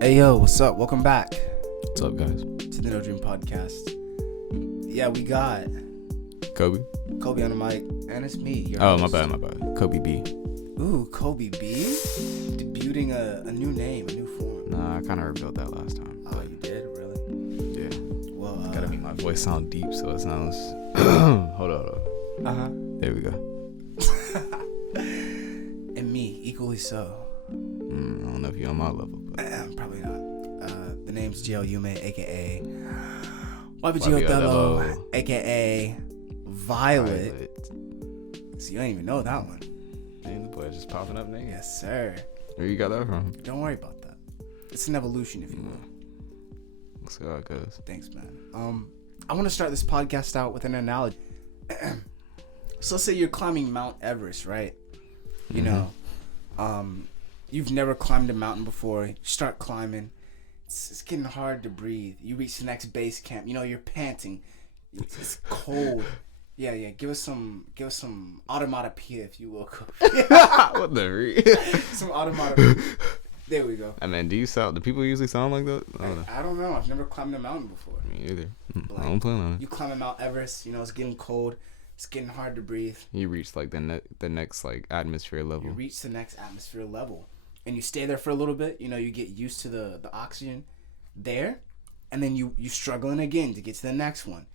Hey yo, what's up? Welcome back What's up, guys? to the NoDream podcast. Yeah, we got Kobe? Kobe on the mic, and it's me. Your Oh, host. my bad. Kobe B. Ooh, Kobe B, debuting a new name, a new form. Nah, I kind of revealed that last time. Oh, you did, really? Yeah. Well, Gotta make my voice sound deep so it sounds... Hold on. There we go. And me, equally so. I don't know if you're on my level, but... Probably not. The name's J.O. Yume, aka Wabio Othello, aka Violet. So you don't even know that one. Man, the boy just popping up names. Yes, sir. Where you got that from? Don't worry about that. It's an evolution, if you will. Let's see how it goes. Thanks, man. I want to start this podcast out with an analogy. So let's say you're climbing Mount Everest, right? You know, you've never climbed a mountain before. You start climbing. It's getting hard to breathe. You reach the next base camp. You know, you're panting. It's cold. Yeah. Give us some automatopoeia, if you will. What the Some automatopoeia. There we go. I mean, do people usually sound like that? I don't know. I've never climbed a mountain before. Me either. Like, I don't plan on it. You climb Mount Everest. You know, it's getting cold. It's getting hard to breathe. You reach like the next like atmosphere level. You reach the next atmosphere level, and you stay there for a little bit. You know, you get used to the oxygen there, and then you struggling again to get to the next one,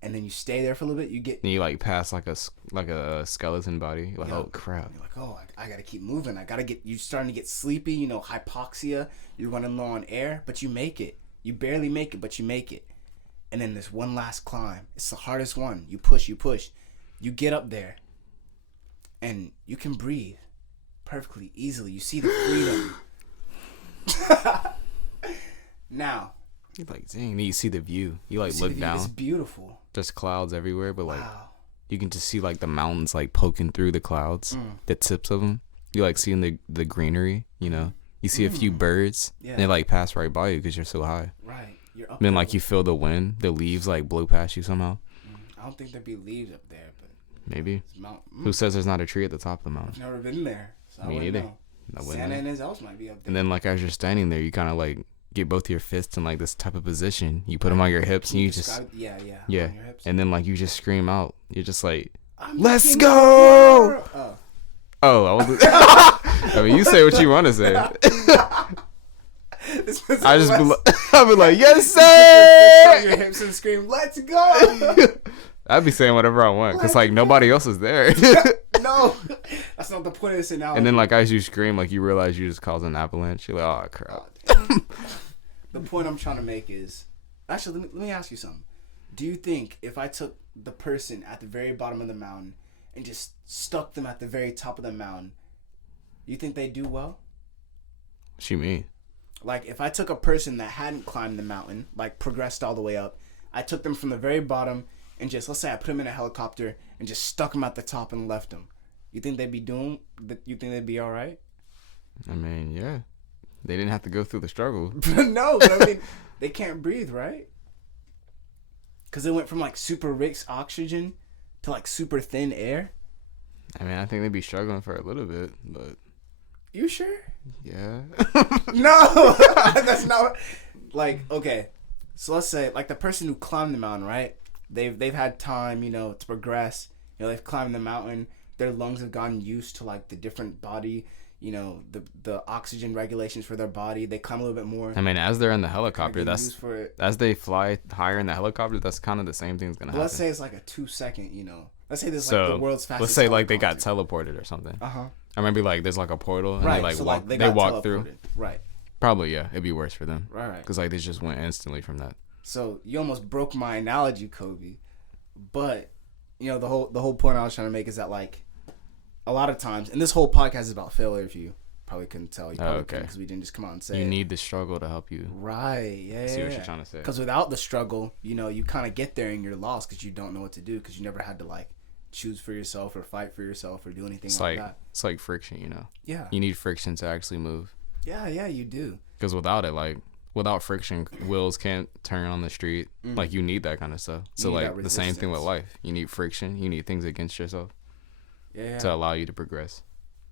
and then you stay there for a little bit. You get And you like pass like a skeleton body. You're like, oh crap. You're like, oh, I gotta keep moving. You're starting to get sleepy. You know, hypoxia. You're running low on air, but you make it. You barely make it, but you make it. And then there's one last climb. It's the hardest one. You push. You get up there, and you can breathe perfectly, easily. You see the freedom. Now, You're like, dang, then you see the view. You like look down. It's beautiful. There's clouds everywhere, but like Wow. you can just see like the mountains like poking through the clouds, the tips of them. You like seeing the greenery, you know. You see a few birds, Yeah. and they like pass right by you because you're so high. Right. You're up And then there. like you feel the wind, the leaves like blow past you somehow. I don't think there'd be leaves up there, but Maybe. it's mountain. Who says there's not a tree at the top of the mountain? I've never been there. So I Me wouldn't neither. know. I wouldn't Santa know. and his elves might be up there. And then like as you're standing there, you kind of like get both your fists in like this type of position. You put them on your hips, and you just yeah. yeah. On your hips. And then like you just scream out. You're just like, I'm let's looking go! for- oh, I was. I mean, you say what you want to say. I just I'll be like, yes, Show your sir. hips and scream, let's go! I'd be saying whatever I want because like nobody else is there. No, that's not the point of this analogy. And then like as you scream, like you realize you just caused an avalanche. You're like, oh crap. The point I'm trying to make is, actually, let me ask you something. Do you think if I took the person at the very bottom of the mountain and just stuck them at the very top of the mountain, you think they'd do well? What you mean? Like, if I took a person that hadn't climbed the mountain, like progressed all the way up, I took them from the very bottom and just, let's say I put them in a helicopter and just stuck them at the top and left them. You think they'd be you think they'd be all right? I mean, yeah. They didn't have to go through the struggle. No, but I mean, they can't breathe, right? Because it went from like super rich oxygen to like super thin air. I mean, I think they'd be struggling for a little bit, but You sure? yeah. No, that's not. Like, okay, so let's say like the person who climbed the mountain, right? They've had time, you know, to progress. You know, they've climbed the mountain. Their lungs have gotten used to like the different body, you know, the oxygen regulations for their body. They climb a little bit more. I mean, as they're in the helicopter, Get that's used for it. as they fly higher in the helicopter, that's kind of the same thing's gonna But happen. let's say it's like a 2-second, you know. Let's say this is So like the world's fastest. let's say like they got helicopter. teleported or something. Uh-huh. I remember like there's like a portal and Right. they like so walk. like they got walk through. teleported. Right. Probably yeah, it'd be worse for them Right. because like they just went instantly from that. So you almost broke my analogy, Kobe. But you know the whole point I was trying to make is that like a lot of times, and this whole podcast is about failure. If you probably couldn't tell, you probably okay. because we didn't just come out and say You it. need the struggle to help you Right. Yeah. see what you're trying to say. Because without the struggle, you know, you kind of get there and you're lost because you don't know what to do because you never had to like choose for yourself or fight for yourself or do anything It's like like that. it's like friction, you know. Yeah. You need friction to actually move. Yeah. You do. Because without it, like without friction, wheels can't turn on the street. Like you need that kind of stuff. So need like that the same thing with resistance. life. You need friction. You need things against yourself Yeah. to allow you to progress.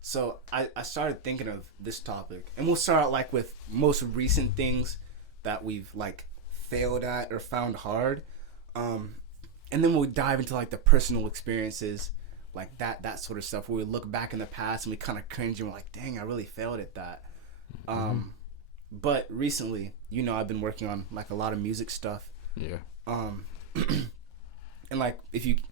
So I started thinking of this topic, and we'll start out like with most recent things that we've like failed at or found hard, and then we'll dive into like the personal experiences, like that sort of stuff, where we look back in the past and we kind of cringe and we're like, dang, I really failed at that. But recently, I've been working on like a lot of music stuff. Yeah. And like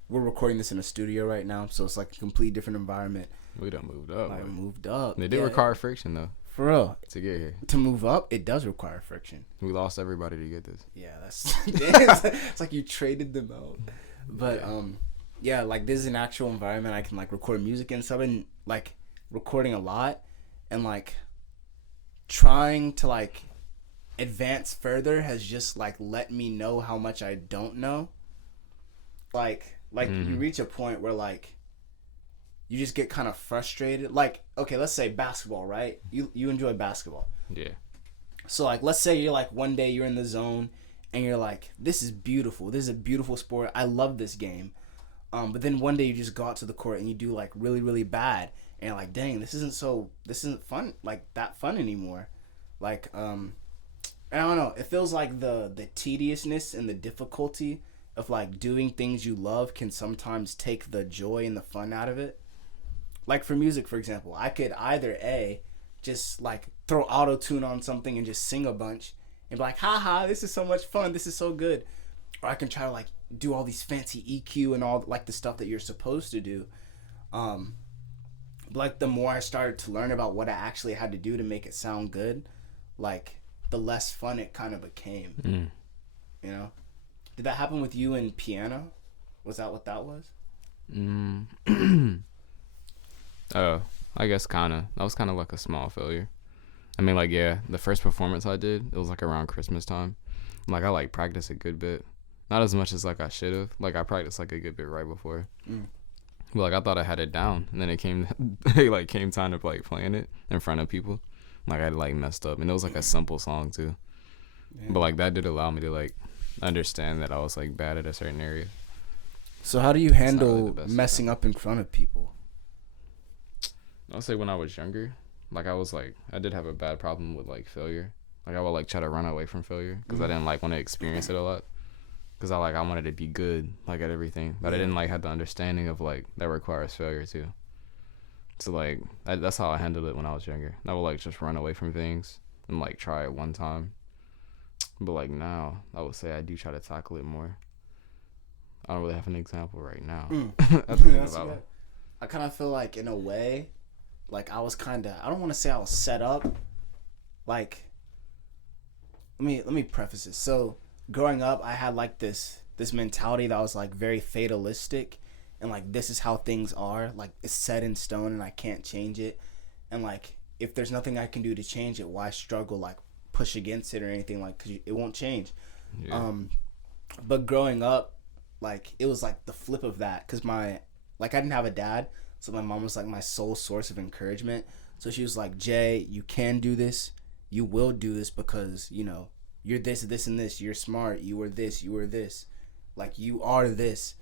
we're recording this in a studio right now, so it's like a complete different environment. We done moved up. Like moved up. They did require friction though. For real. To get here. To move up, it does require friction. We lost everybody to get this. Yeah, it's like you traded them out. But yeah, like this is an actual environment I can like record music in. So I've been like recording a lot and like trying to like advance further has just like let me know how much I don't know. Like you reach a point where like you just get kind of frustrated. Like, okay, let's say basketball, right? You enjoy basketball. Yeah. So like let's say you're like one day you're in the zone and you're like, this is beautiful. This is a beautiful sport. I love this game. But then one day you just go out to the court and you do like really, really bad and you're like, dang, this isn't fun, like that fun anymore. Like I don't know, it feels like the tediousness and the difficulty of like doing things you love can sometimes take the joy and the fun out of it. Like for music, for example, I could either just like throw auto-tune on something and just sing a bunch and be like, haha, this is so much fun, this is so good. Or I can try to like do all these fancy EQ and all like the stuff that you're supposed to do. Like the more I started to learn about what I actually had to do to make it sound good, like the less fun it kind of became. Did that happen with you in piano? Was that what that was? I guess kind of. That was kind of like a small failure. I mean, like, yeah, the first performance I did, it was like around Christmas time. Like, I like practiced a good bit. Not as much as like I should have. Like, I practiced like a good bit right before. But like, I thought I had it down, and then it came time to like playing it in front of people. Like, I like messed up, and it was like a simple song too. Yeah. But like that did allow me to like understand that I was like bad at a certain area. So how do you handle messing up in front of people? I'll say when I was younger, like I did have a bad problem with like failure. Like I would like try to run away from failure because I didn't like want to experience it a lot. Because I wanted to be good like at everything, but I didn't like have the understanding of like that requires failure too. So like that's how I handled it when I was younger. I would like just run away from things and like try it one time. But like now, I would say I do try to tackle it more. I don't really have an example right now. I kind of feel like in a way, like I was kind of, I don't want to say I was set up. Like, let me preface this. So growing up, I had like this mentality that was like very fatalistic, and like this is how things are. Like it's set in stone, and I can't change it. And like if there's nothing I can do to change it, why struggle? Like push against it or anything, like because it won't change. Yeah. But growing up, like it was like the flip of that, because I didn't have a dad, so my mom was like my sole source of encouragement. So she was like, Jay, you can do this, you will do this, because you're this and this, you're smart, you were this, like you are this.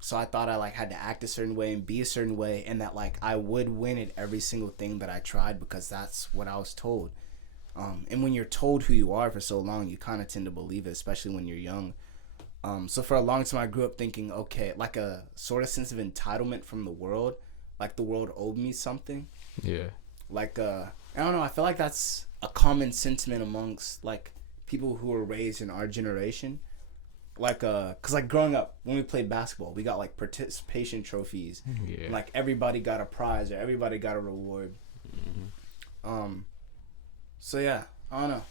So I thought I like had to act a certain way and be a certain way, and that like I would win at every single thing that I tried, because that's what I was told. And when you're told who you are for so long, you kind of tend to believe it, especially when you're young. So for a long time, I grew up thinking, okay, like a sort of sense of entitlement from the world, like the world owed me something. Yeah. Like, I don't know, I feel like that's a common sentiment amongst like people who were raised in our generation. Like, cause like growing up, when we played basketball, we got like participation trophies. Yeah. Like everybody got a prize or everybody got a reward. So yeah, I don't know.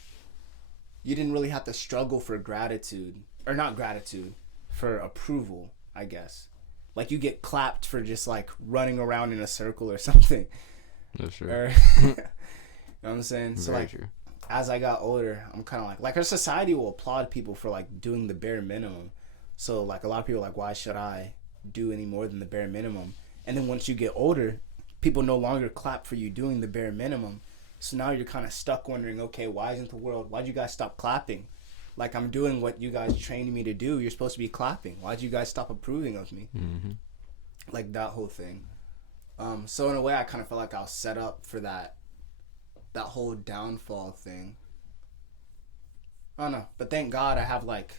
You didn't really have to struggle for gratitude, or not gratitude, for approval, I guess. Like you get clapped for just like running around in a circle or something. That's true. Or, you know what I'm saying? So Very like, true. As I got older, I'm kind of like our society will applaud people for like doing the bare minimum. So like a lot of people are like, why should I do any more than the bare minimum? And then once you get older, people no longer clap for you doing the bare minimum. So now you're kind of stuck wondering, okay, why'd you guys stop clapping? Like I'm doing what you guys trained me to do. You're supposed to be clapping. Why'd you guys stop approving of me? Like that whole thing. So in a way, I kind of felt like I was set up for that whole downfall thing. I don't know, but thank God I have like,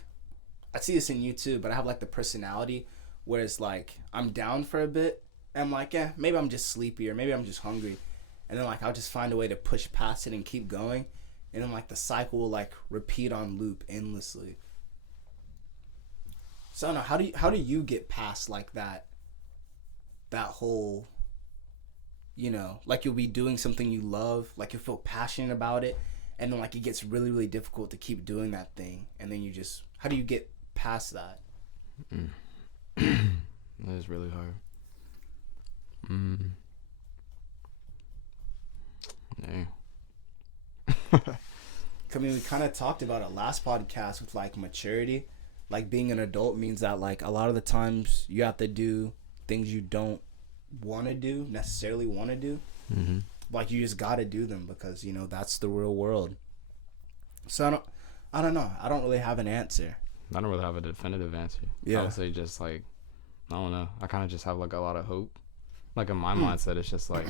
I see this in you too, but I have like the personality where it's like I'm down for a bit, and I'm like, yeah, maybe I'm just sleepy or maybe I'm just hungry, and then like I'll just find a way to push past it and keep going, and then like the cycle will like repeat on loop endlessly. So I don't know, how do you get past like that whole, you know, like you'll be doing something you love, like you'll feel passionate about it, and then like it gets really, really difficult to keep doing that thing, and then you just, how do you get past that? That is really hard. Dang. I mean, we kind of talked about it last podcast with like maturity. Like being an adult means that like a lot of the times you have to do things you don't necessarily want to do. Mm-hmm. Like you just got to do them because, you know, that's the real world. So I don't know. I don't really have an answer. I don't really have a definitive answer. Yeah. I would say just like, I don't know. I kind of just have like a lot of hope. Like in my mindset, it's just like,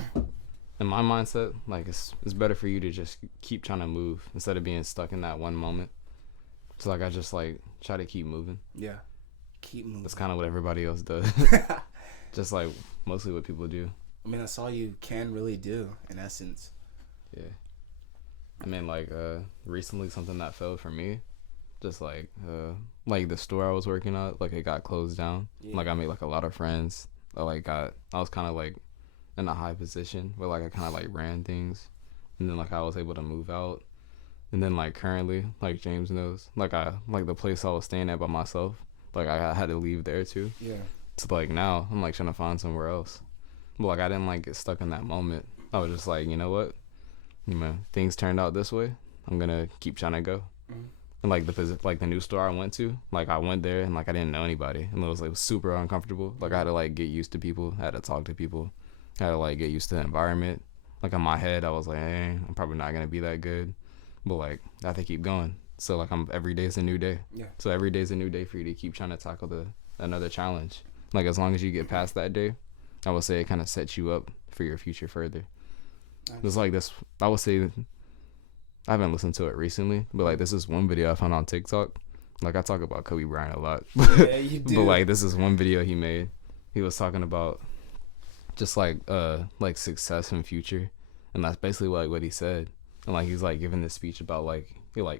in my mindset, like it's better for you to just keep trying to move instead of being stuck in that one moment. So like I just like try to keep moving. Yeah. Keep moving. That's kind of what everybody else does. Just like mostly what people do. I mean, that's all you can really do in essence. Yeah. I mean, like recently something that failed for me, just like the store I was working at, like it got closed down. Yeah. Like I made like a lot of friends. I was kind of like in a high position where like I kind of like ran things, and then like I was able to move out. And then like currently, like James knows, like the place I was staying at by myself, like I had to leave there too. Yeah. So like now I'm like trying to find somewhere else. But like I didn't like get stuck in that moment. I was just like, you know what? You know, things turned out this way. I'm gonna keep trying to go. Mm-hmm. And like the new store I went to, like I went there and like I didn't know anybody, and it was like super uncomfortable. Like I had to like get used to people, I had to talk to people, I had to like get used to the environment. Like in my head I was like, hey, I'm probably not gonna be that good. But like I have to keep going. So like every day's a new day. Yeah. So every day's a new day for you to keep trying to tackle another challenge. Like as long as you get past that day, I would say it kind of sets you up for your future further. It's like this. I would say I haven't listened to it recently, but like this is one video I found on TikTok. Like I talk about Kobe Bryant a lot. Yeah, you do. But like this is one video he made. He was talking about just like success and future, and that's basically what he said. And like he's like giving this speech about like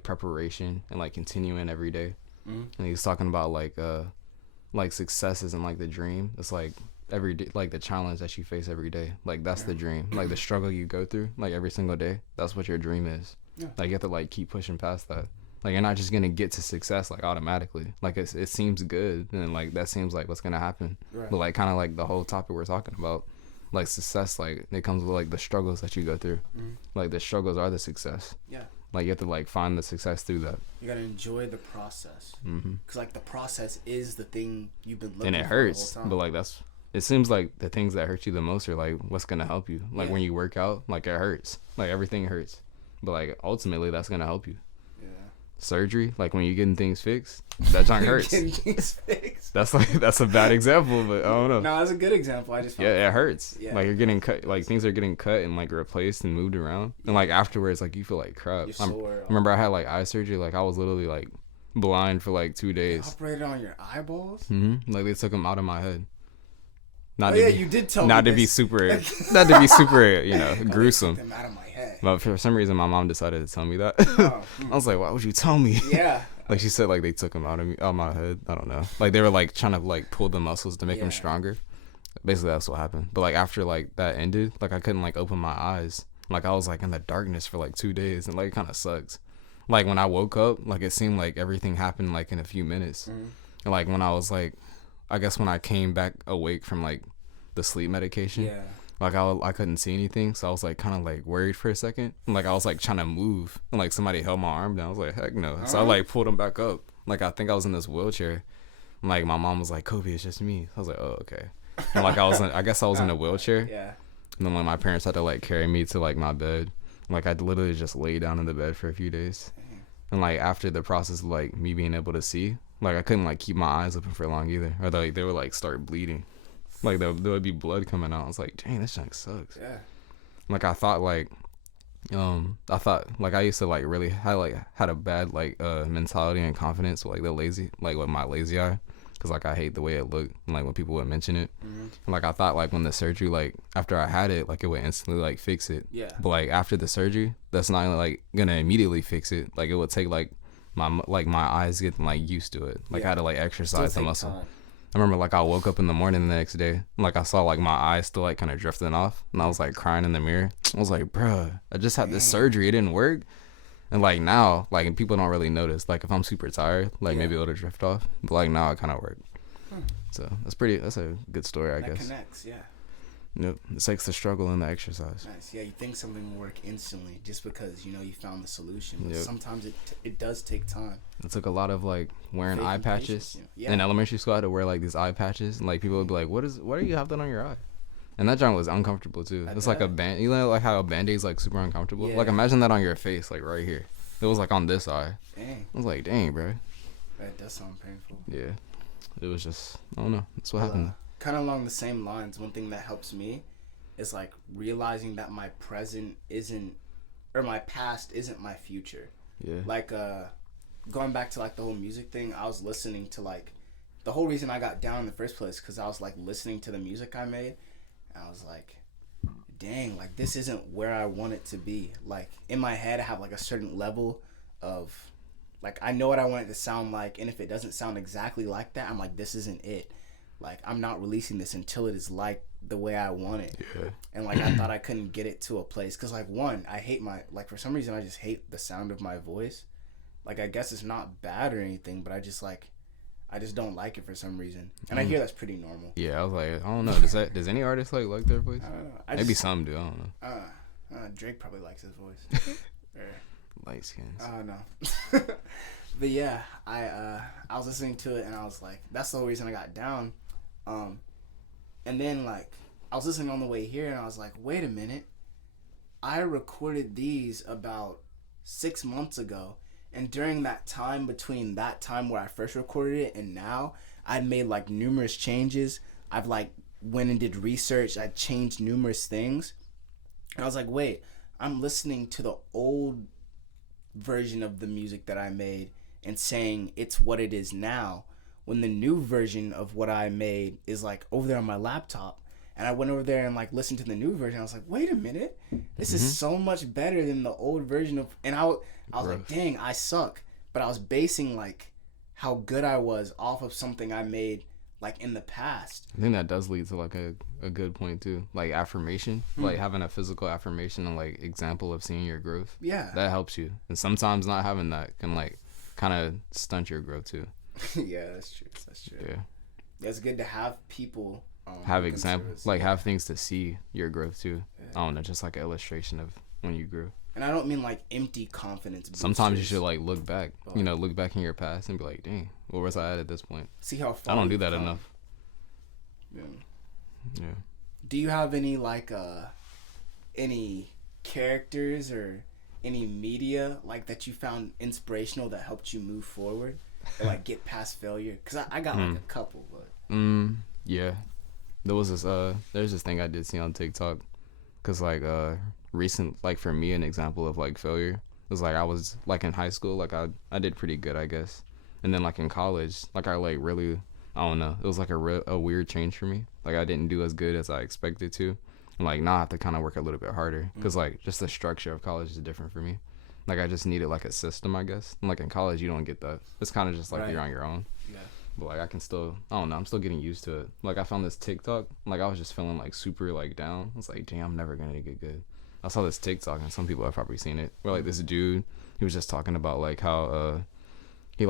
preparation and like continuing every day. Mm-hmm. And he's talking about like success isn't like the dream. It's like every day, like the challenge that you face every day. Like that's the dream. Like the struggle you go through like every single day. That's what your dream is. Yeah. Like you have to like keep pushing past that. Like you're not just gonna get to success like automatically. Like it seems good and like that seems like what's gonna happen. Right. But like kind of like the whole topic we're talking about. Like success, like it comes with like the struggles that you go through. Mm-hmm. Like the struggles are the success. Yeah. Like you have to like find the success through that. You gotta enjoy the process. Mm-hmm. Cause like the process is the thing you've been looking for. And it hurts, but like it seems like the things that hurt you the most are like what's gonna help you. Like when you work out, like it hurts. Like everything hurts, but like ultimately that's gonna help you. Surgery, like when you're getting things fixed, that junk hurts. Getting things fixed. That's a bad example, but I don't know. No, that's a good example. I just it hurts. Yeah. Like you're getting cut, like things are getting cut and like replaced and moved around, and like afterwards, like you feel like crap. You're sore. Remember I had like eye surgery, like I was literally like blind for like 2 days. They operated on your eyeballs. Mm-hmm. Like they took them out of my head. You did tell me. Not to be super, you know, gruesome. Them out of my head. But for some reason, my mom decided to tell me that. I was like, why would you tell me? Yeah. Like she said, like they took them out of my head. I don't know. Like they were like trying to like pull the muscles to make them stronger. Basically, that's what happened. But like after like that ended, like I couldn't like open my eyes. Like I was like in the darkness for like 2 days, and like it kind of sucks. Like when I woke up, like it seemed like everything happened like in a few minutes. Mm-hmm. And like when I was like, I guess when I came back awake from like the sleep medication. Yeah. Like I couldn't see anything, so I was like kind of like worried for a second. And like I was like trying to move, and like somebody held my arm down. I was like, heck no. So I like pulled him back up. Like I think I was in this wheelchair. And, like my mom was like, Kobe, it's just me. I was like, oh okay. And like I guess I was in a wheelchair. Yeah. And then like my parents had to like carry me to like my bed. Like I literally just lay down in the bed for a few days. And like after the process of like me being able to see, like I couldn't like keep my eyes open for long either, or like they would like start bleeding. Like there would be blood coming out. I was like, dang, this junk sucks. Yeah. Like I thought like I used to like really had a bad like mentality and confidence with, like the lazy, like with my lazy eye, because like I hate the way it looked, and, like when people would mention it. And, like I thought like when the surgery, like after I had it, like it would instantly like fix it. Yeah. But like after the surgery, that's not like gonna immediately fix it. Like it would take like my eyes getting like used to it. Like I had to like exercise the muscle. Time. I remember like I woke up in the morning the next day, and, like I saw like my eyes still like kind of drifting off, and I was like crying in the mirror. I was like, bruh, I just had this surgery, it didn't work. And like now, like people don't really notice. Like if I'm super tired, like maybe it'll drift off, but like now it kind of worked. So that's a good story, I guess. That connects, yeah. Yep, it's like the struggle and the exercise. Nice. Yeah, you think something will work instantly just because you know you found the solution. But Yep. sometimes it does take time. It took a lot of like wearing Faith eye and patches. patience, yeah. In elementary school, I had to wear like these eye patches, and like people would be like, why do you have that on your eye? And that joint was uncomfortable too. It's like a band, you know, like how a band-aid's like super uncomfortable. Yeah. Like imagine that on your face, like right here. It was like on this eye. Dang. I was like, dang, bro. That does sound painful. Yeah, it was just, I don't know. That's what happened. Kind of along the same lines, one thing that helps me is like realizing that my present isn't, or my past isn't my future. Yeah. Like going back to like the whole music thing, I was listening to like the whole reason I got down in the first place because I was like listening to the music I made, and I was like, dang, like this isn't where I want it to be. Like in my head, I have like a certain level of like I know what I want it to sound like, and if it doesn't sound exactly like that, I'm like, this isn't it. Like I'm not releasing this until it is like the way I want it. Yeah. And like I thought I couldn't get it to a place because like one, I hate my, like for some reason I just hate the sound of my voice. Like I guess it's not bad or anything, but I just don't like it for some reason. And I hear that's pretty normal. Yeah, I was like, I don't know. Does any artist like their voice? I don't know. Maybe some do. I don't know. Drake probably likes his voice. Light skins. Oh no. But yeah, I was listening to it and I was like, that's the whole reason I got down. And then like I was listening on the way here and I was like, wait a minute. I recorded these about 6 months ago, and during that time between that time where I first recorded it and now, I'd made like numerous changes. I've like went and did research. I changed numerous things. And I was like, wait, I'm listening to the old version of the music that I made and saying it's what it is now, when the new version of what I made is like over there on my laptop. And I went over there and like listened to the new version. I was like, wait a minute, this is so much better than the old version of, and I was like, dang, I suck. But I was basing like how good I was off of something I made like in the past. I think that does lead to like a good point too, like affirmation, like having a physical affirmation and like example of seeing your growth. Yeah, that helps you. And sometimes not having that can like kind of stunt your growth too. Yeah, that's true. Yeah, it's good to have people have examples, like have things to see your growth too. I don't know, just like an illustration of when you grew. And I don't mean like empty confidence boosters. Sometimes you should like look back, look back in your past and be like, dang, where was I at this point? See how far I don't do that enough. Yeah. Do you have any like any characters or any media like that you found inspirational that helped you move forward or like get past failure? Because I got like a couple, but yeah, there's this thing I did see on TikTok, because like recent, like for me, an example of like failure was like I was like in high school, like I did pretty good, I guess, and then like in college, like I like really, I don't know, it was like a weird change for me. Like I didn't do as good as I expected to. And like now I have to kind of work a little bit harder, because like just the structure of college is different for me. Like I just needed like a system, I guess. And like in college you don't get that. It's kind of just like you're on your own. Yeah. But like I can still, I don't know, I'm still getting used to it. Like I found this TikTok, like I was just feeling like super like down. I was like, dang, I'm never gonna get good. I saw this TikTok, and some people have probably seen it, where like this dude, he was just talking about like how he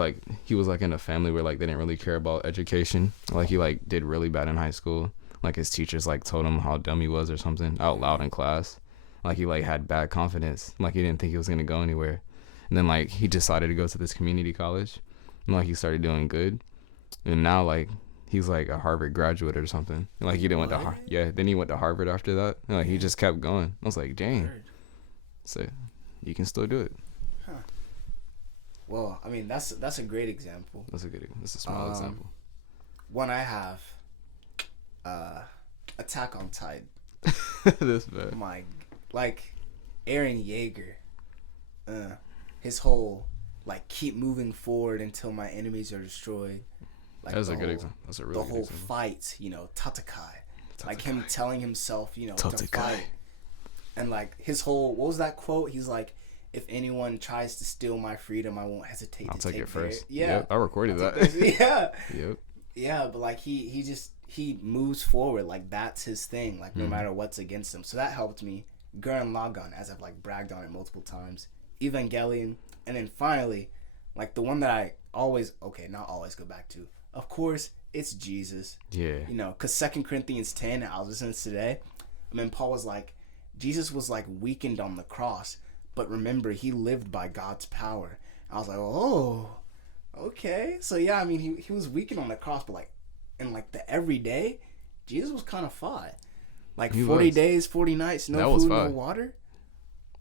was like in a family where like they didn't really care about education. Like he like did really bad in high school. Like his teachers like told him how dumb he was or something out loud in class. Like he like had bad confidence. Like he didn't think he was gonna go anywhere. And then like he decided to go to this community college, and like he started doing good. And now like he's like a Harvard graduate or something. And, like he didn't went to then he went to Harvard after that. And, like he just kept going. I was like, dang. So you can still do it. Huh. Well, I mean that's a great example. That's a small example. One I have Attack on Titan. This bad. Like Eren Yeager. His whole like keep moving forward until my enemies are destroyed. Like That's a good example. That's a really good example. The whole fight, Tatakai. Like him telling himself, to fight. And like his whole, what was that quote? He's like, if anyone tries to steal my freedom, I won't hesitate to take it first. Yeah. Yep, I recorded that. Yeah. Yep. Yeah, but like he moves forward. Like that's his thing. Like no matter what's against him. So that helped me. Gurren Lagann, as I've like bragged on it multiple times. Evangelion. And then finally, like the one that I not always go back to. Of course, it's Jesus. Yeah. Because 2 Corinthians 10, I was listening to today. I mean, Paul was like, Jesus was like weakened on the cross, but remember, he lived by God's power. I was like, oh, okay. So yeah, I mean, he was weakened on the cross, but like, in like the everyday, Jesus was kind of fought. Like 40 days, 40 nights, no food, no water.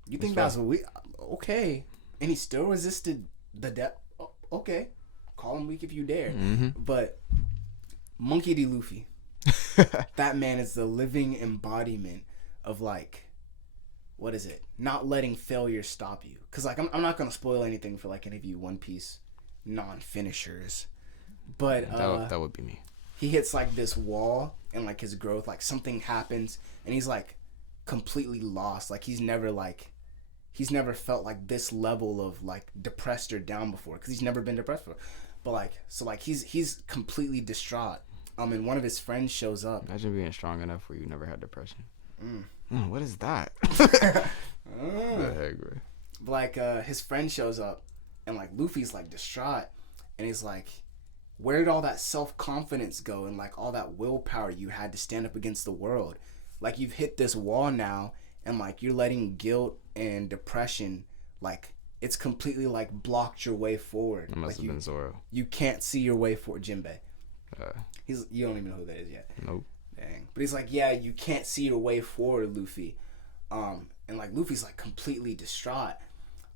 You think that's okay? And he still resisted the death. Oh, okay. Call him weak if you dare. But Monkey D. Luffy, that man is the living embodiment of like, what is it? Not letting failure stop you. Because like I'm not gonna spoil anything for like any of you One Piece non-finishers, but that would be me. He hits like this wall and like his growth, like something happens and he's like completely lost. Like he's never felt like this level of like depressed or down before because he's never been depressed before. But like, so like he's completely distraught. And one of his friends shows up. Imagine being strong enough where you never had depression. What is that? The heck, bro? Like his friend shows up and like Luffy's like distraught and he's like, where did all that self-confidence go and like all that willpower you had to stand up against the world? Like you've hit this wall now and like you're letting guilt and depression like it's completely like blocked your way forward. It must have been Zoro. You can't see your way forward. Jinbei. You don't even know who that is yet. Nope. Dang. But he's like, yeah, you can't see your way forward, Luffy. And like Luffy's like completely distraught.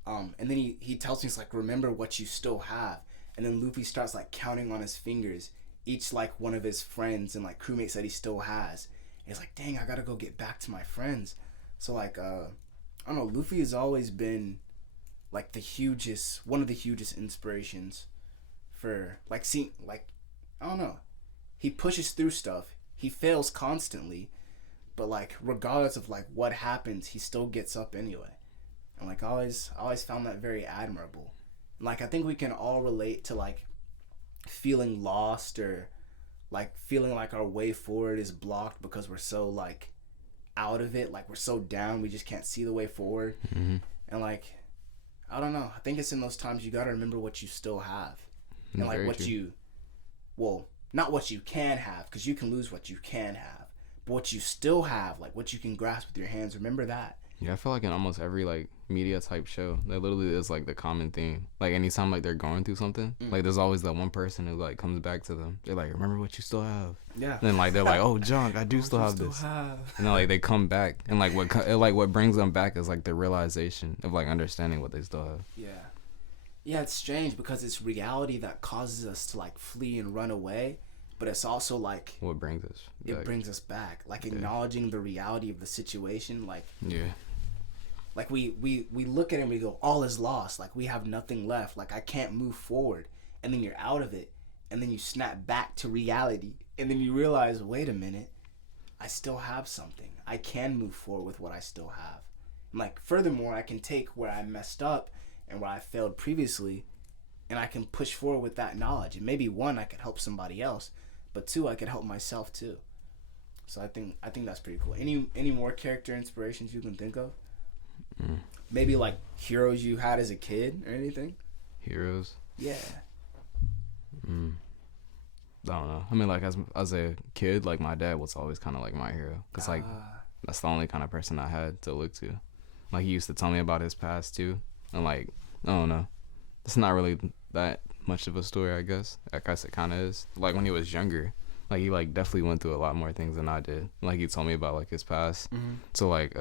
And then he tells me, he's like, remember what you still have. And then Luffy starts like counting on his fingers each like one of his friends and like crewmates that he still has. And he's like, dang, I gotta go get back to my friends. So like I don't know, Luffy has always been like one of the hugest inspirations for like seeing like, I don't know, he pushes through stuff, he fails constantly, but like regardless of like what happens, he still gets up anyway. And like I always found that very admirable. Like I think we can all relate to like feeling lost or like feeling like our way forward is blocked because we're so like out of it, like we're so down, we just can't see the way forward. And like I don't know, I think it's in those times you gotta remember what you still have and like what you, well, not what you can have because you can lose what you can have, but what you still have, like what you can grasp with your hands, remember that. Yeah, I feel like in almost every like media type show, that literally is like the common theme. Like anytime like they're going through something, like there's always that one person who like comes back to them. They're like, remember what you still have. Yeah. And then like they're like, oh, Junk, I do still have this. And then like they come back, and like what brings them back is like the realization of like understanding what they still have. Yeah. Yeah, it's strange because it's reality that causes us to like flee and run away, but it's also like what brings us back. It brings us back, like acknowledging the reality of the situation. Like like we look at it and we go, all is lost, like we have nothing left, like I can't move forward, and then you're out of it, and then you snap back to reality, and then you realize, wait a minute, I still have something, I can move forward with what I still have. And like furthermore, I can take where I messed up and where I failed previously, and I can push forward with that knowledge. And maybe one, I could help somebody else, but two, I could help myself too. So I think that's pretty cool. Any more character inspirations you can think of? Maybe like heroes you had as a kid or anything? Heroes? Yeah. I don't know. I mean, like as a kid, like my dad was always kind of like my hero, cause like that's the only kind of person I had to look to. Like he used to tell me about his past too, and like I don't know, it's not really that much of a story, I guess. I guess it kind of is. Like when he was younger, like he like definitely went through a lot more things than I did. Like he told me about like his past. So like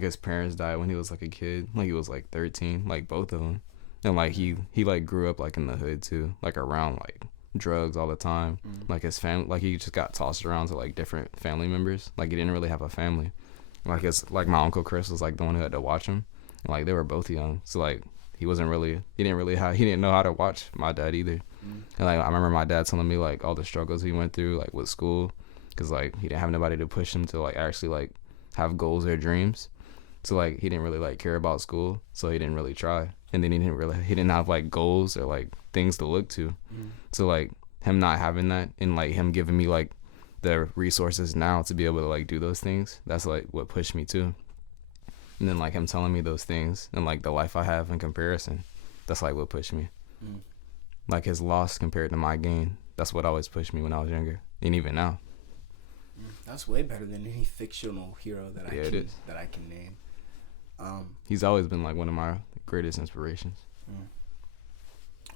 his parents died when he was like a kid. Like he was like 13, like both of them. And like he like grew up like in the hood too, like around like drugs all the time. Like his family, like he just got tossed around to like different family members. Like he didn't really have a family. Like it's like my uncle Chris was like the one who had to watch him. Like they were both young, so like he didn't know how to watch my dad either. And like I remember my dad telling me like all the struggles he went through like with school, because like he didn't have nobody to push him to like actually like have goals or dreams. So like he didn't really like care about school, so he didn't really try. And then he didn't have like goals or like things to look to. So like him not having that, and like him giving me like the resources now to be able to like do those things, that's like what pushed me too. And then like him telling me those things and like the life I have in comparison, that's like what pushed me. Like his loss compared to my gain, that's what always pushed me when I was younger, and even now. That's way better than any fictional hero that I can name. He's always been like one of my greatest inspirations.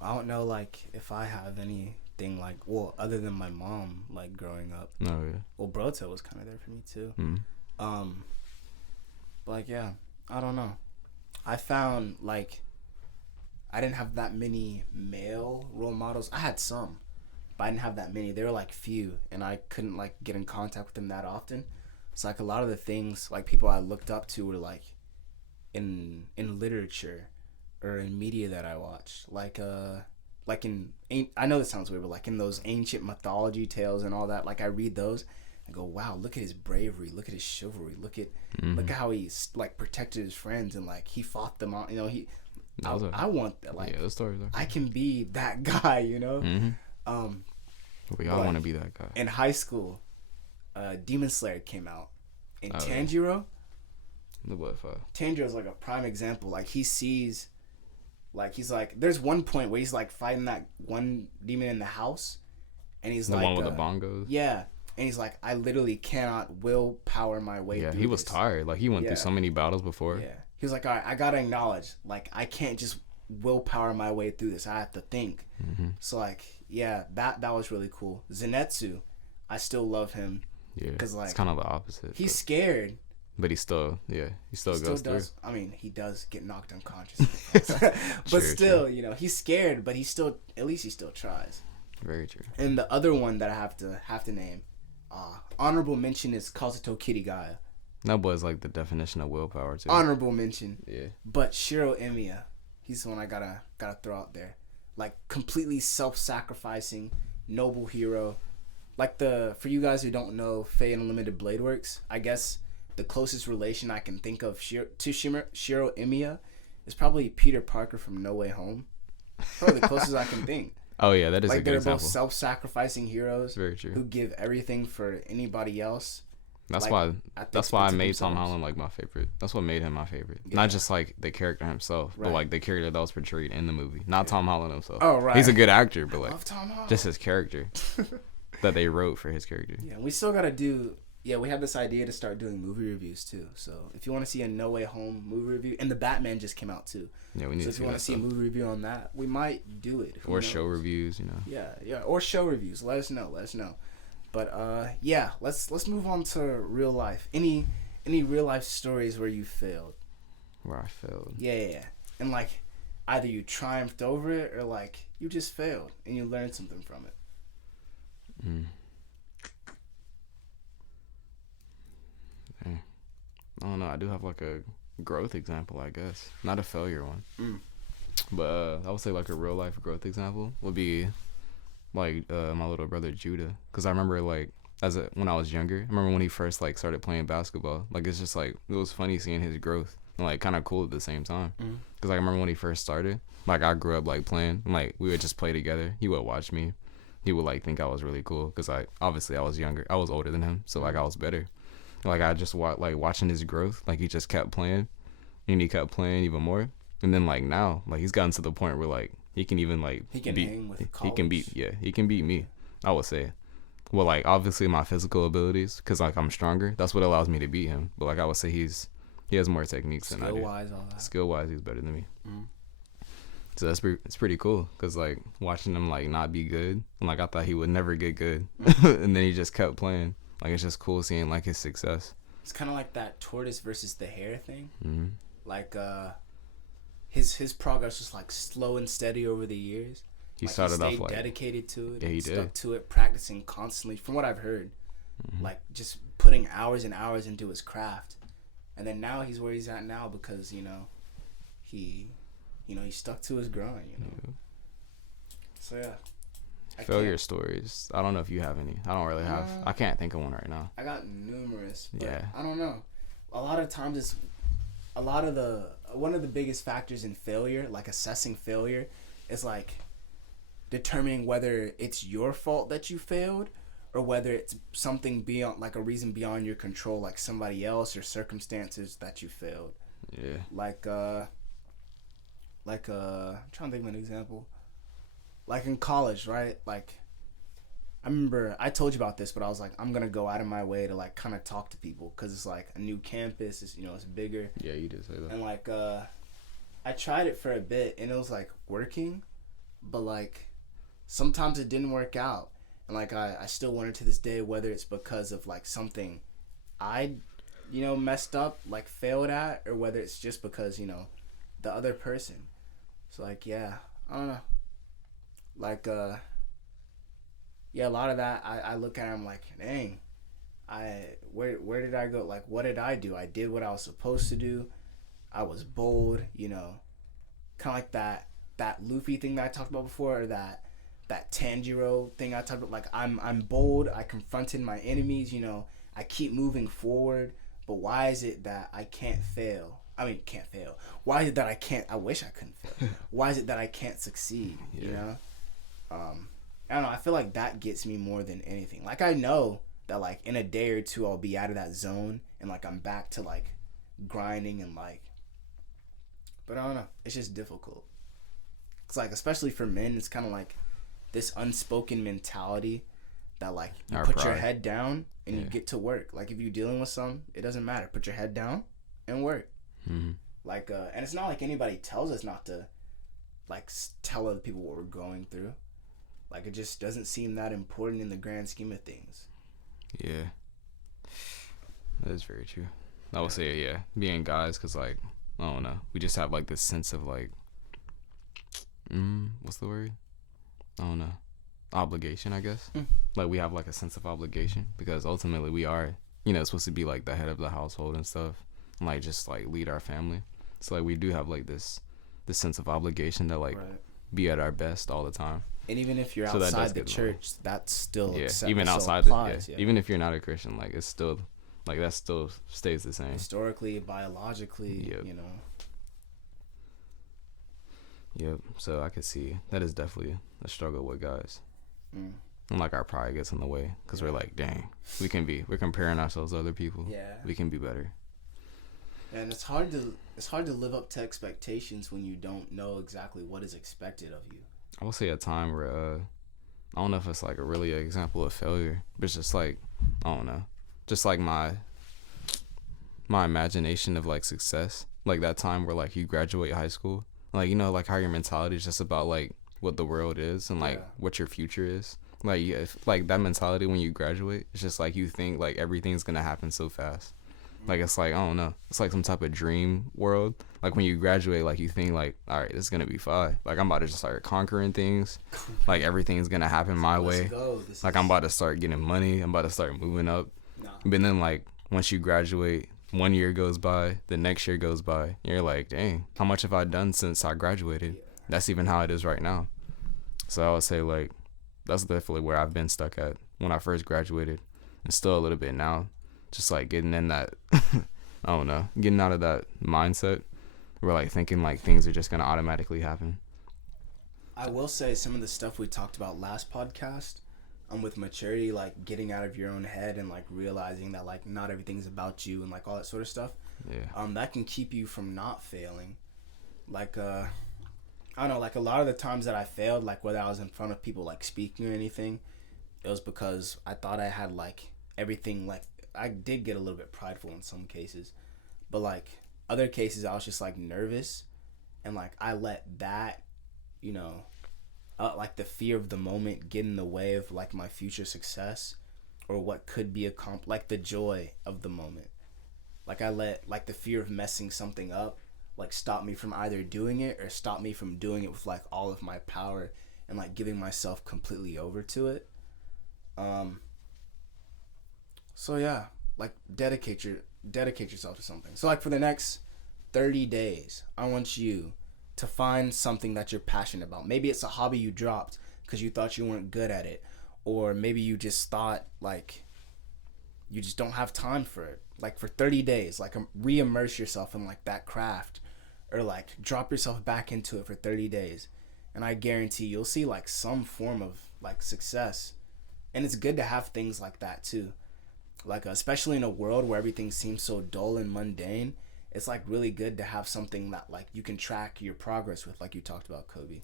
I don't know like if I have anything like, well, other than my mom, like growing up. Oh yeah. Well, Broto was kind of there for me too. But like, yeah, I don't know. I found like I didn't have that many male role models. I had some, but I didn't have that many. They were like few, and I couldn't like get in contact with them that often. So like a lot of the things like people I looked up to were like in literature or in media that I watched, like in I know this sounds weird, but like in those ancient mythology tales and all that, like I read those, I go, wow, look at his bravery, look at his chivalry, look at how he like protected his friends and like he fought them out, you know. I want that, like, those stories are. I can be that guy, you know. We all want to be that guy. In high school, Demon Slayer came out, and Tanjiro. Tanjiro's like a prime example. Like he sees, like he's like, there's one point where he's like fighting that one demon in the house, and he's the like one with the bongos. Yeah, and he's like, I literally cannot willpower my way. Yeah, through he was this. tired. Like he went through so many battles before. Yeah, he was like, all right, I gotta acknowledge, like I can't just willpower my way through this. I have to think. So like, yeah, that was really cool. Zenitsu, I still love him. Yeah, because like it's kind of the opposite. He's scared. But he still goes through. I mean, he does get knocked unconscious. But still, you know, he's scared, but at least he still tries. Very true. And the other one that I have to name, honorable mention, is Kazuto Kirigaya. That boy's like the definition of willpower too. Honorable mention. Yeah. But Shiro Emiya, he's the one I gotta throw out there. Like completely self-sacrificing, noble hero. Like for you guys who don't know Fate Unlimited Blade Works, I guess the closest relation I can think of Shiro Emiya is probably Peter Parker from No Way Home. Probably the closest I can think. Oh yeah, that is like a good example. Like they're both self-sacrificing heroes. Very true. Who give everything for anybody else. That's why I made Tom Holland like my favorite. That's what made him my favorite. Yeah. Not just like the character himself, but like the character that was portrayed in the movie. Not Tom Holland himself. Oh right. He's a good actor, but like love Tom Holland. Just his character that they wrote for his character. Yeah, we still gotta do. Yeah, we have this idea to start doing movie reviews too. So if you want to see a No Way Home movie review, and the Batman just came out too. Yeah, we need. So if you want to see a movie review on that, we might do it. Or show reviews, you know. Yeah, or show reviews. Let us know. But yeah, let's move on to real life. Any real life stories where you failed? Where I failed. Yeah. And like, either you triumphed over it or like you just failed and you learned something from it. I don't know. I do have like a growth example, I guess. Not a failure one. But I would say like a real life growth example would be like my little brother Judah. Because I remember like when I was younger, I remember when he first like started playing basketball. Like it's just like, it was funny seeing his growth and like kind of cool at the same time. Because I remember when he first started, like I grew up like playing. And, like we would just play together. He would watch me. He would like think I was really cool because obviously I was younger. I was older than him, so like I was better. Like I just watching his growth. Like he just kept playing, and he kept playing even more. And then like now, like he's gotten to the point where like he can even like he can hang with college. He can beat me. I would say. Well, like obviously my physical abilities, because like I'm stronger. That's what allows me to beat him. But like I would say he has more techniques than I do. Skill-wise, all that. Skill-wise, he's better than me. So it's pretty cool because like watching him like not be good, and like I thought he would never get good, and then he just kept playing. Like it's just cool seeing like his success. It's kind of like that tortoise versus the hare thing. Like his progress was like slow and steady over the years, He like, started off stayed like dedicated to it. Yeah, he stuck did. to it, practicing constantly. From what I've heard, Mm-hmm. like just putting hours and hours into his craft, and then now he's where he's at now because he he stuck to his grind. Yeah. So yeah. Failure stories. I don't know if you have any. I don't really have. I can't think of one right now. I got numerous. But Yeah. I don't know. A lot of times it's one of the biggest factors in failure, like assessing failure, is like determining whether it's your fault that you failed or whether it's something beyond, like a reason beyond your control, like somebody else or circumstances that you failed. Yeah. Like I'm trying to think of an example. Like in college, right? Like I remember I told you about this, but I was like, I'm gonna go out of my way to like kind of talk to people because it's like a new campus. It's it's bigger. Yeah, you did say that. And like I tried it for a bit and it was like working, but like sometimes it didn't work out. And like I still wonder to this day whether it's because of like something I messed up, like failed at, or whether it's just because the other person. So like yeah, I don't know. Like yeah, a lot of that I look at it, I'm like, dang, where did I go? Like, what did I do? I did what I was supposed to do. I was bold, kind of like that Luffy thing that I talked about before, or that Tanjiro thing I talked about. Like, I'm bold. I confronted my enemies. I keep moving forward. But why is it that I can't fail? I mean, can't fail. Why is it that I can't? I wish I couldn't fail. Why is it that I can't succeed? Yeah. I don't know. I feel like that gets me more than anything. Like, I know that like in a day or two I'll be out of that zone and like I'm back to like grinding and like. But I don't know. It's just difficult. It's like, especially for men, it's kind of like this unspoken mentality that like you put your head down and you get to work. Like if you're dealing with something, it doesn't matter. Put your head down and work. Mm-hmm. Like and it's not like anybody tells us not to like tell other people what we're going through. Like it just doesn't seem that important in the grand scheme of things. Yeah, that is very true. I would say being guys, because like I don't know, we just have like this sense of like what's the word? I don't know. Obligation, I guess. Like we have like a sense of obligation because ultimately we are, supposed to be like the head of the household and stuff, and like just like lead our family. So like we do have like this sense of obligation to like be at our best all the time. And even if you're outside the church, that's still even outside applies, even if you're not a Christian, like it's still like that still stays the same. Historically, biologically, Yep. So I could see that is definitely a struggle with guys. And like our pride gets in the way because we're like, dang, we're comparing ourselves to other people. Yeah. We can be better. And it's hard to live up to expectations when you don't know exactly what is expected of you. I will say a time where I don't know if it's like a really example of failure, but it's just like I don't know, just like my imagination of like success, like that time where like you graduate high school, like like how your mentality is just about like what the world is and like what your future is. Like if like that mentality when you graduate, it's just like you think like everything's gonna happen so fast. Like it's like I don't know, it's like some type of dream world. Like when you graduate, like you think like, all right, this is gonna be fine. Like I'm about to just start conquering things. Like everything's gonna happen my way. Like I'm about to start getting money. I'm about to start moving up. But then like once you graduate, 1 year goes by, the next year goes by, and you're like, dang, how much have I done since I graduated? That's even how it is right now. So I would say like that's definitely where I've been stuck at when I first graduated, and still a little bit now. Just like getting in that, I don't know, getting out of that mindset where like thinking like things are just gonna automatically happen. I will say some of the stuff we talked about last podcast, with maturity, like getting out of your own head and like realizing that like not everything's about you and like all that sort of stuff. Yeah. That can keep you from not failing. Like I don't know, like a lot of the times that I failed, like whether I was in front of people like speaking or anything, it was because I thought I had like everything. Like I did get a little bit prideful in some cases, but like other cases I was just like nervous, and like I let that, like the fear of the moment get in the way of like my future success or what could be like the joy of the moment. Like I let like the fear of messing something up like stop me from either doing it or stop me from doing it with like all of my power and like giving myself completely over to it. So yeah, like dedicate yourself to something. So like for the next 30 days, I want you to find something that you're passionate about. Maybe it's a hobby you dropped because you thought you weren't good at it, or maybe you just thought like you just don't have time for it. Like for 30 days, like re-immerse yourself in like that craft, or like drop yourself back into it for 30 days, and I guarantee you'll see like some form of like success. And it's good to have things like that too, like especially in a world where everything seems so dull and mundane. It's like really good to have something that like you can track your progress with, like you talked about, Kobe.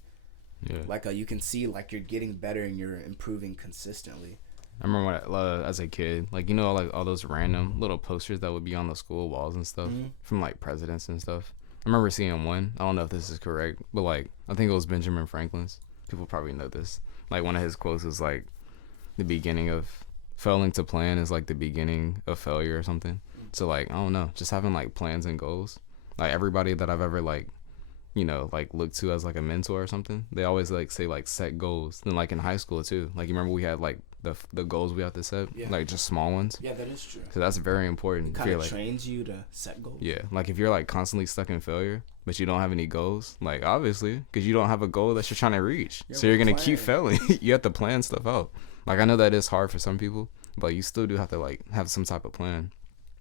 Yeah. Like you can see like you're getting better and you're improving consistently. I remember when as a kid, like, you know, like all those random little posters that would be on the school walls and stuff from like presidents and stuff. I remember seeing one. I don't know if this is correct, but like I think it was Benjamin Franklin's. People probably know this. Like one of his quotes was like, the beginning of failing to plan is like the beginning of failure or something. So like, I don't know, just having like plans and goals. Like everybody that I've ever like, you know, like looked to as like a mentor or something, they always like say like set goals. Then like in high school too, like you remember we had like the goals we have to set, like just small ones. Yeah, that is true. So that's very important. It kind of like, trains you to set goals. Yeah, like if you're like constantly stuck in failure, but you don't have any goals, like obviously, because you don't have a goal that you're trying to reach, so you're gonna keep failing. You have to plan stuff out. Like I know that is hard for some people, but you still do have to like have some type of plan.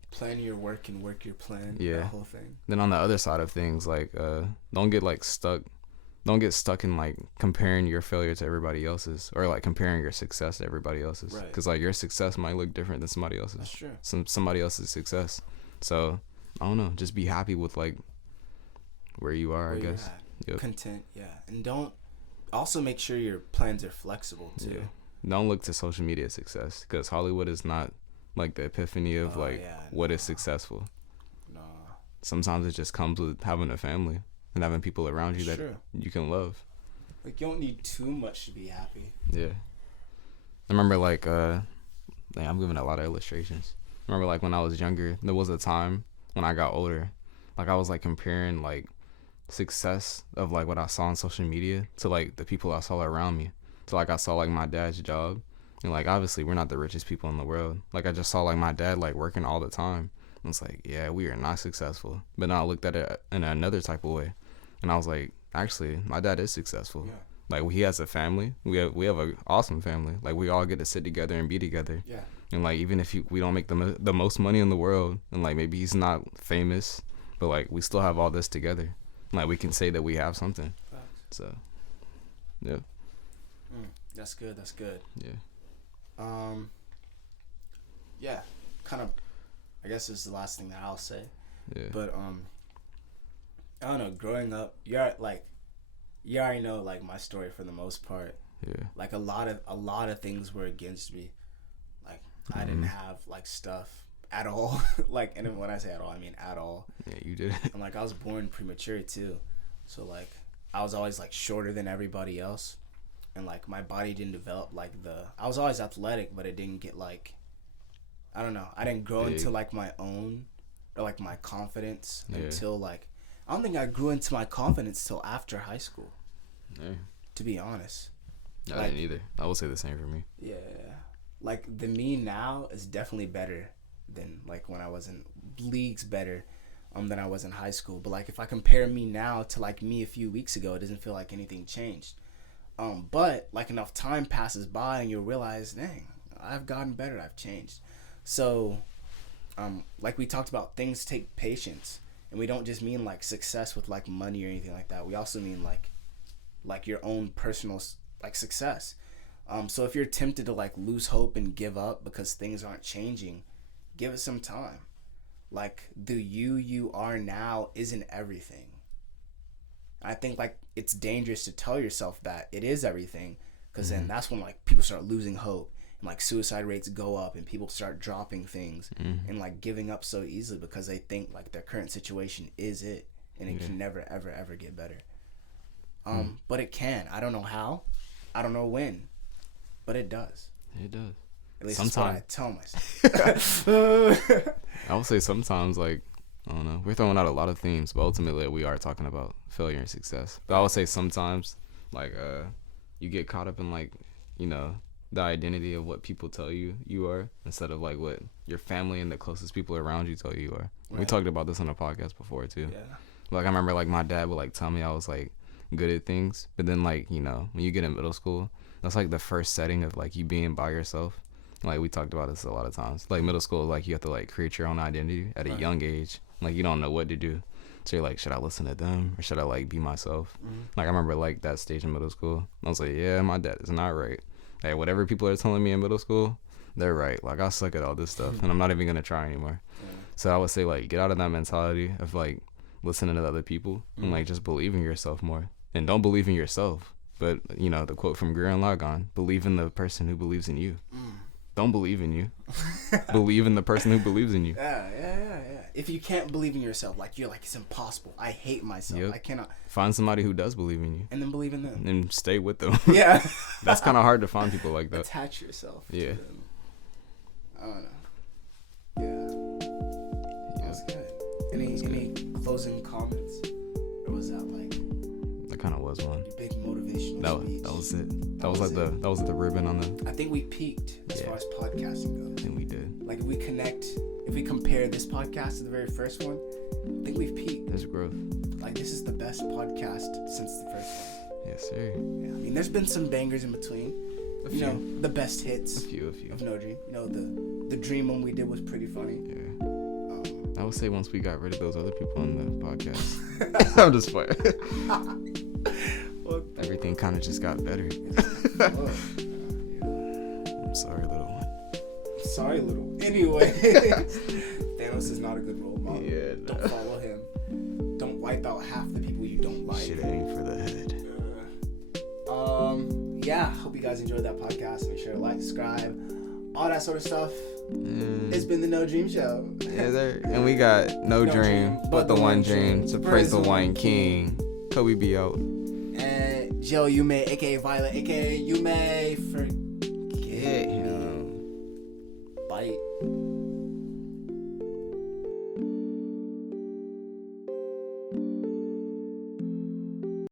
Plan your work and work your plan. Yeah. The whole thing. Then on the other side of things, like don't get stuck in like comparing your failure to everybody else's, or like comparing your success to everybody else's. Right. Because like your success might look different than somebody else's. That's true. Somebody else's success. So I don't know. Just be happy with like where you are. I guess. Yep. Content. Yeah, and don't. Also make sure your plans are flexible too. Yeah. Don't look to social media success, because Hollywood is not like the epiphany of what is successful. No. Sometimes it just comes with having a family and having people around you that you can love. Like you don't need too much to be happy. Yeah. I remember like I'm giving a lot of illustrations. I remember like when I was younger, there was a time when I got older, like I was like comparing like success of like what I saw on social media to like the people I saw around me. So like I saw like my dad's job, and like obviously we're not the richest people in the world. Like I just saw like my dad like working all the time. And it's like, yeah, we are not successful. But now I looked at it in another type of way, and I was like, actually, my dad is successful. Yeah. Like he has a family. We have an awesome family. Like we all get to sit together and be together. Yeah. And like even if we don't make the most money in the world, and like maybe he's not famous, but like we still have all this together. Like we can say that we have something. So, yeah. That's good. That's good. Yeah. Yeah. Kind of. I guess this is the last thing that I'll say. Yeah. But I don't know. Growing up, you already know like my story for the most part. Yeah. Like a lot of things were against me. Like I didn't have like stuff at all. Like, and when I say at all, I mean at all. Yeah, you did. And like I was born premature too, so like I was always like shorter than everybody else, and like my body didn't develop like I was always athletic, but it didn't get like, I don't know, I didn't grow into like my own, or like my confidence until like, I don't think I grew into my confidence till after high school. Yeah. To be honest. I didn't either. I will say the same for me. Yeah. Like the me now is definitely better than like when I was in leagues better than I was in high school. But like if I compare me now to like me a few weeks ago, it doesn't feel like anything changed. But like enough time passes by and you'll realize, dang, I've gotten better, I've changed. So like we talked about, things take patience, and we don't just mean like success with like money or anything like that. We also mean like your own personal like success. So if you're tempted to like lose hope and give up because things aren't changing, give it some time. Like the you are now isn't everything. I think like it's dangerous to tell yourself that it is everything, because then that's when like people start losing hope, and like suicide rates go up, and people start dropping things and like giving up so easily because they think like their current situation is it, and it can never ever get better. But it can. I don't know how, I don't know when, but it does. It does. At least sometimes. That's what I tell myself. I would say sometimes, like, I don't know, we're throwing out a lot of themes, but ultimately we are talking about failure and success. But I would say sometimes, like, you get caught up in like, you know, the identity of what people tell you are instead of like what your family and the closest people around you tell you are. Right. We talked about this on the podcast before too. Yeah. Like I remember like my dad would like tell me I was like good at things, but then like, you know, when you get in middle school, that's like the first setting of like you being by yourself. Like we talked about this a lot of times. Like middle school, like you have to like create your own identity at a young age. Like you don't know what to do. So you're like, should I listen to them or should I like be myself? Like I remember like that stage in middle school. I was like, yeah, my dad is not right. Like whatever people are telling me in middle school, they're right. Like I suck at all this stuff and I'm not even gonna try anymore. So I would say like get out of that mentality of like listening to other people and like just believe in yourself more. And don't believe in yourself, but you know the quote from Gurren Lagann: believe in the person who believes in you. Don't believe in you. Believe in the person who believes in you. Yeah. If you can't believe in yourself, like you're like, it's impossible. I hate myself. Yep. I cannot. Find somebody who does believe in you. And then believe in them. And stay with them. Yeah. That's kind of hard to find people like that. Attach yourself to them. I don't know. Yeah. That was good. Any closing comments? Or was that like... That kind of was one. Your big motivational speech? That was it. That was the ribbon on the... I think we peaked as far as podcasting goes. I think we did. Like if we compare this podcast to the very first one, I think we've peaked. There's growth. Like this is the best podcast since the first one. Yes, sir. Yeah, I mean, there's been some bangers in between. A few. You know, the best hits. A few. Of NoDream. You know, the Dream one we did was pretty funny. Yeah. I would say once we got rid of those other people on the podcast, I'm just playing. Everything kind of just got better. I'm sorry, little one. Sorry, little. Anyway, Thanos is not a good role model. Yeah, no. Don't follow him. Don't wipe out half the people you don't like. Shit ain't for the head. Yeah. Hope you guys enjoyed that podcast. Make sure to like, subscribe, all that sort of stuff. It's been the NoDream Show. Yeah, there. And we got no dream, but the one dream to praise the one king. Kobe be out. And Joe Yume, aka Violet, aka Yume